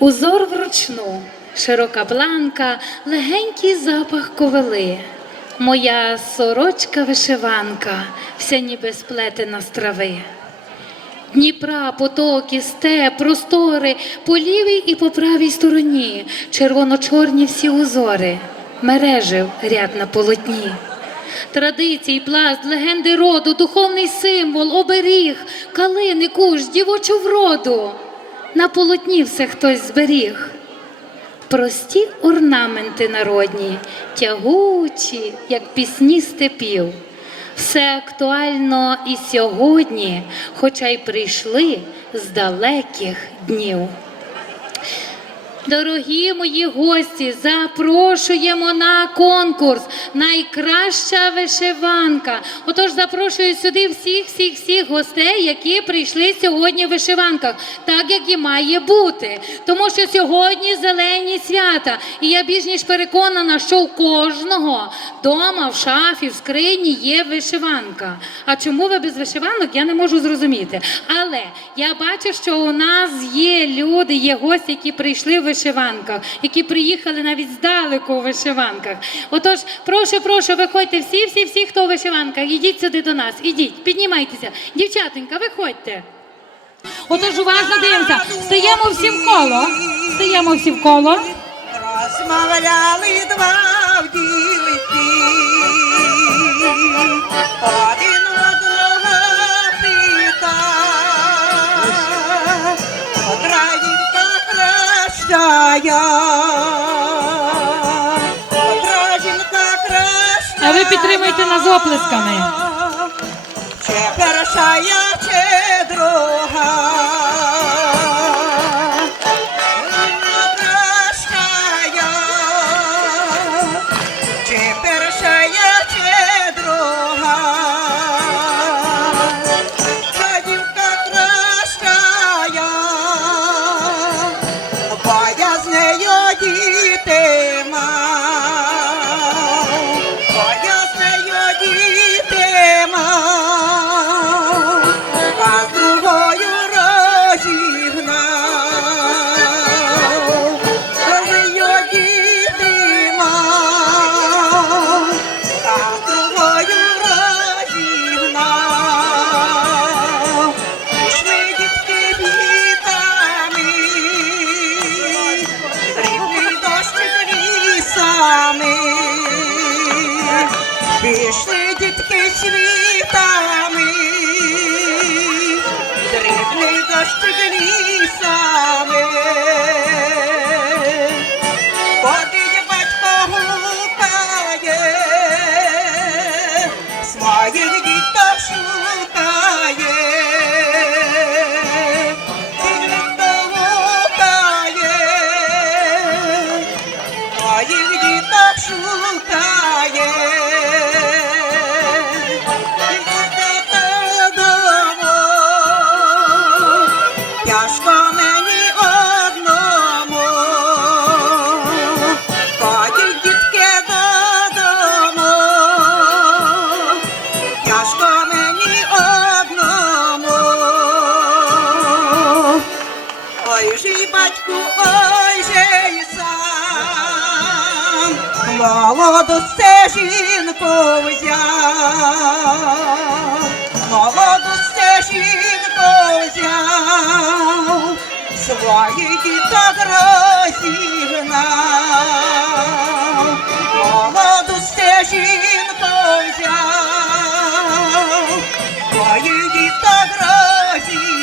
Узор вручну, широка бланка, легенький запах ковили. Моя сорочка вишиванка, вся ніби сплетена з трави. Дніпра, потоки, степ, простори, по лівій і по правій стороні, червоно-чорні всі узори, мережив ряд на полотні. Традицій, пласт, легенди роду, духовний символ, оберіг, калини, куш, дівочу вроду. На полотні все хтось зберіг. Прості орнаменти народні, тягучі, як пісні степів. Все актуально і сьогодні, хоча й прийшли з далеких днів. Дорогі мої гості, запрошуємо на конкурс Найкраща вишиванка. Отож, запрошую сюди всіх, всіх, всіх гостей, які прийшли сьогодні в вишиванках, так як і має бути. Тому що сьогодні зелені свята. І я більш ніж переконана, що у кожного дома, в шафі, в скрині є вишиванка. А чому ви без вишиванок, я не можу зрозуміти. Але я бачу, що у нас є люди, є гості, які прийшли в вишиванках, які приїхали навіть здалеку у вишиванках. Отож, прошу, прошу, виходьте всі, всі, всі, хто у вишиванках. Ідіть сюди до нас, ідіть, піднімайтеся. Дівчатенька, виходьте. Отож, уважно дивимося. Стаємо всі в коло. Стаємо всі в коло. Розмовляли два вділиці, один кращая, Українка кращая. А ви підтримуйте нас оплесками. Чи хороша я, দশ টাকা নিয়ে молоду стежинку взяв, молоду стежинку взяв, своїх діток розігнав, молоду стежинку взяв, своїх діток розігнав,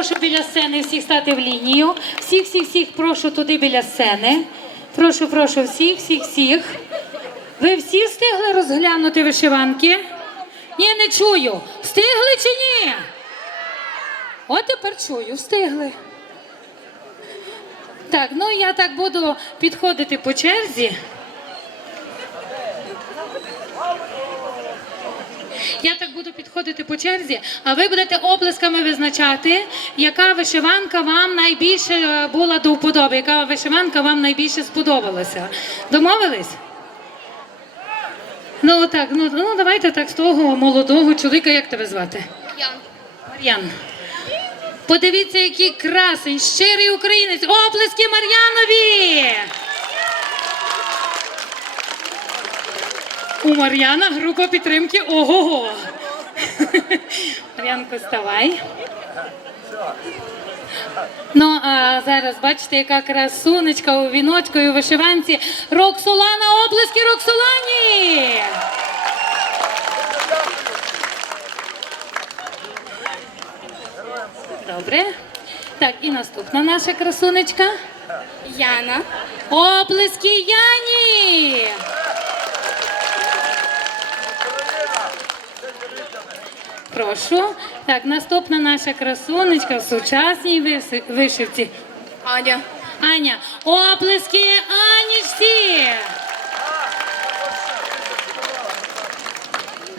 Прошу біля сцени всіх стати в лінію. Всіх, всіх, всіх прошу туди біля сцени. Прошу, прошу всіх, всіх, всіх. Ви всі встигли розглянути вишиванки? Ні, не чую. Встигли чи ні? От тепер чую, встигли. Так, ну я так буду підходити по черзі. Я так буду підходити по черзі, а ви будете оплесками визначати, яка вишиванка вам найбільше е, була до вподоби, яка вишиванка вам найбільше сподобалася. Домовились? Ну так, ну, ну давайте так з того молодого чоловіка, як тебе звати? Ян. Мар'ян. Подивіться, який красень, щирий українець. Оплески Мар'янові! У Мар'яна група підтримки ого-го. Мар'янко, вставай. Ну, а зараз бачите, яка красунечка у віночку і у вишиванці. Роксолана, оплески Роксолані! Добре. Так, і наступна наша красунечка. Яна. Оплески Яні! Прошу. Так, наступна наша красунечка в сучасній вишивці. Аня. Аня, оплески Анічці!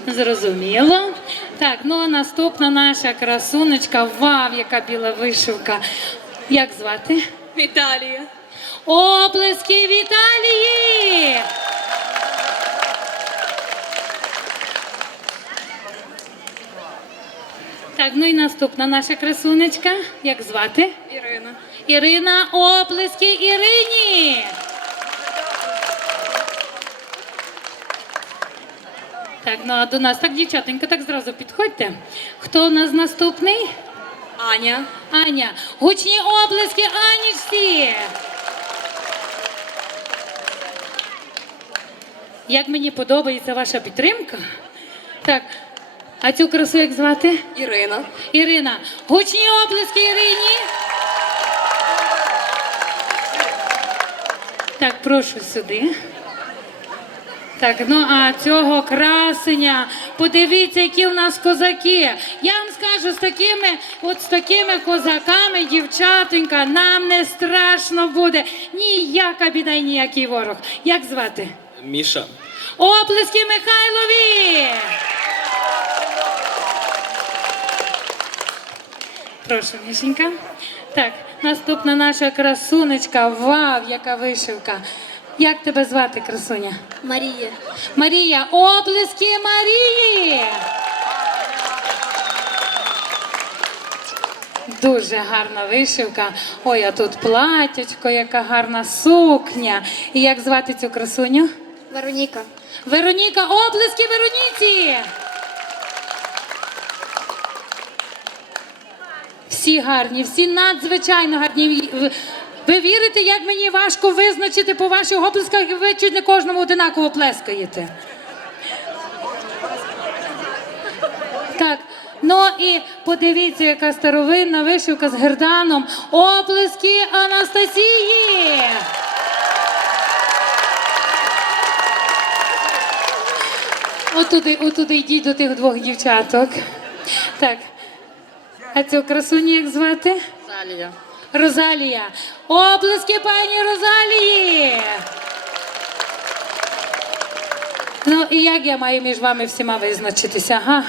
Зрозуміло. Так, ну а наступна наша красунечка. Вау, яка біла вишивка. Як звати? Віталія. Оплески Віталії! Так, ну і наступна наша красунечка. Як звати? Ірина. Ірина, оплески Ірині. Так, ну а до нас так, дівчатенька, так зразу підходьте. Хто у нас наступний? Аня. Аня. Гучні оплески Анічці. Як мені подобається ваша підтримка. А цю красу як звати? Ірина. Ірина. Гучні оплески Ірині. Так, прошу сюди. Так, ну а цього красення, подивіться, які в нас козаки. Я вам скажу, з такими, от з такими козаками, дівчатонька, нам не страшно буде ніяка біда і ніякий ворог. Як звати? Міша. Оплески Михайлові! Прошу, Мішенька. Так, наступна наша красунечка. Вау, яка вишивка. Як тебе звати, красуня? Марія. Марія, оплески Марії! Дуже гарна вишивка. Ой, а тут платячко, яка гарна сукня. І як звати цю красуню? Вероніка. Вероніка, оплески Вероніці! Всі гарні, всі надзвичайно гарні. Ви- вірите, як мені важко визначити по ваших оплесках, і ви чуть не кожному одинаково плескаєте. Так, ну і подивіться, яка старовинна вишивка з герданом. Оплески Анастасії! Отуди, отуди йдіть до тих двох дівчаток. Так. А цю красуню як звати? Залія. Розалія. Оплески пані Розалії. Ну і як я маю між вами всіма визначитися, ага?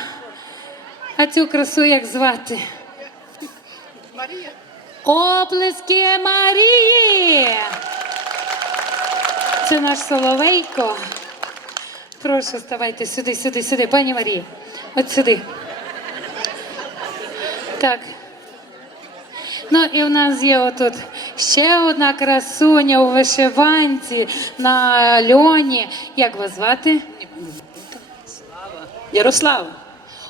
А цю красу як звати? Марія. Оплески Марії. Це наш Соловейко. Прошу, ставайте сюди, сюди, сюди, пані Марії. От сюди. Так. Ну і в нас є отут ще одна красуня у вишиванці на льоні. Як вас звати? Ярослав.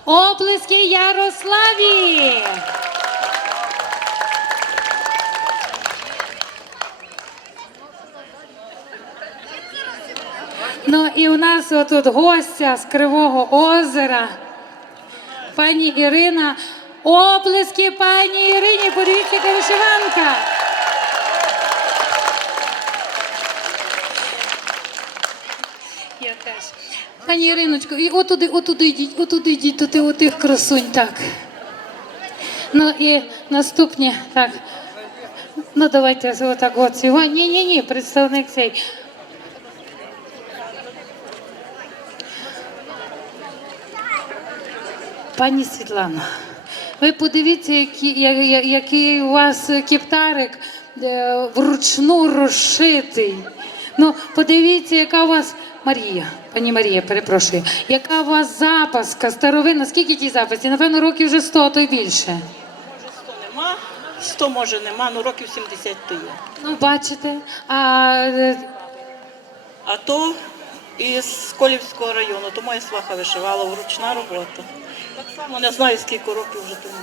Оплески Ярославі! Ну і у нас отут гостя з Кривого озера. Пані Ірина. Оплески пані Ірині, подивіться, яка вишиванка. Я теж. Пані Іриночко, і отуди, отуди йдіть, отуди йдіть, туди отих красунь, так. Ну і наступні, так. Ну давайте отак от цього. Ні, ні, ні, представник цей. Пані Світлано, ви подивіться, який, який у вас кептарик е, вручну розшитий. Ну, подивіться, яка у вас Марія, пані Марія, перепрошую, яка у вас запаска старовинна. Скільки тій запасі? Напевно, років вже 100, а то й більше. 100 нема, 100 може нема, ну років 70 то є. Ну, бачите, а е, А то із Колівського району, то моя сваха вишивала, вручна робота. Так само не знаю, скільки років вже тому.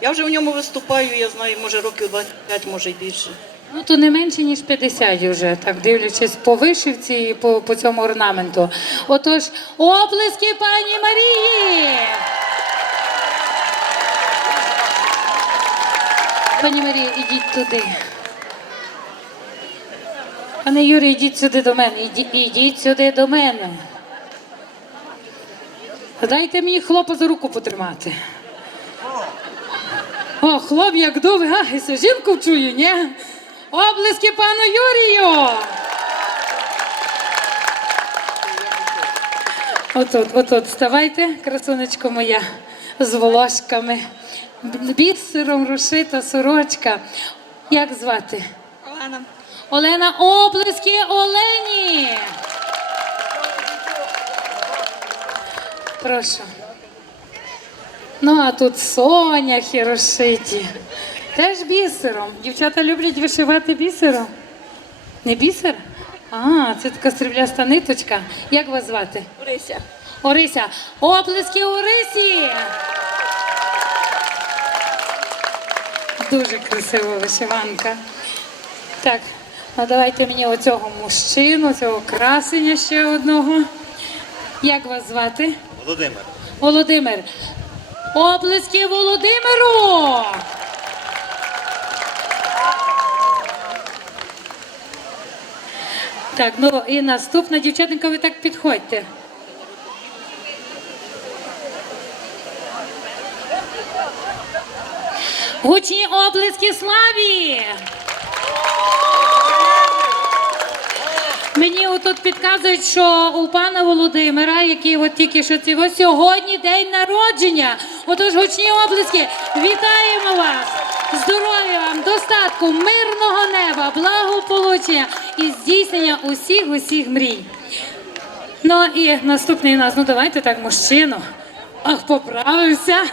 Я вже в ньому виступаю, я знаю, може років 25, може й більше. Ну, то не менше, ніж 50 вже, так дивлячись по вишивці і по, по цьому орнаменту. Отож, оплески пані Марії! Пані Марія, ідіть туди. Пане Юрій, ідіть сюди до мене. Іді- Ідіть сюди до мене. Дайте мені хлопа за руку потримати. О, хлоп, як довго, а, жінку чую, ні? Облески пану Юрію! Отут, отут, вставайте, красунечко моя, з волошками, бісером розшита сорочка. Як звати? Олена. Олена, облески Олені! Прошу. Ну, а тут соняхи розшиті. Теж бісером. Дівчата люблять вишивати бісером. Не бісер? А, це така стрібляста ниточка. Як вас звати? Орися. Орися. Оплески Орисі! Дуже красива вишиванка. Так, ну давайте мені оцього мужчину, цього красення ще одного. Як вас звати? Володимир. Володимир. Оплески Володимиру! Так, ну і наступна дівчатинка, ви так підходьте. Гучні оплески славі! Мені отут підказують, що у пана Володимира, який от тільки що цього сьогодні день народження. Отож, гучні оплески, вітаємо вас! Здоров'я вам, достатку, мирного неба, благополуччя і здійснення усіх усіх мрій. Ну і наступний у нас, ну давайте так, мужчину. Ах, поправився.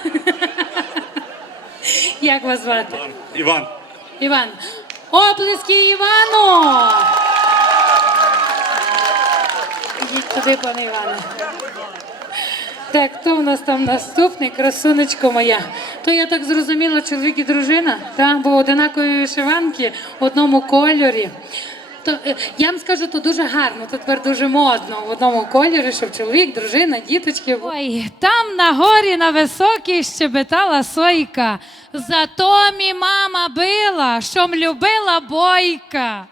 Як вас звати? Іван. Іван. Оплески Івану! Ідіть туди, пане Іване. Так, хто в нас там наступний? Красунечко моя. То я так зрозуміла, чоловік і дружина, та? бо одинакові вишиванки в одному кольорі. То, е, я вам скажу, то дуже гарно, то тепер дуже модно в одному кольорі, щоб чоловік, дружина, діточки. Ой, там на горі на високій щебетала сойка. Зато мі мама била, що м любила бойка.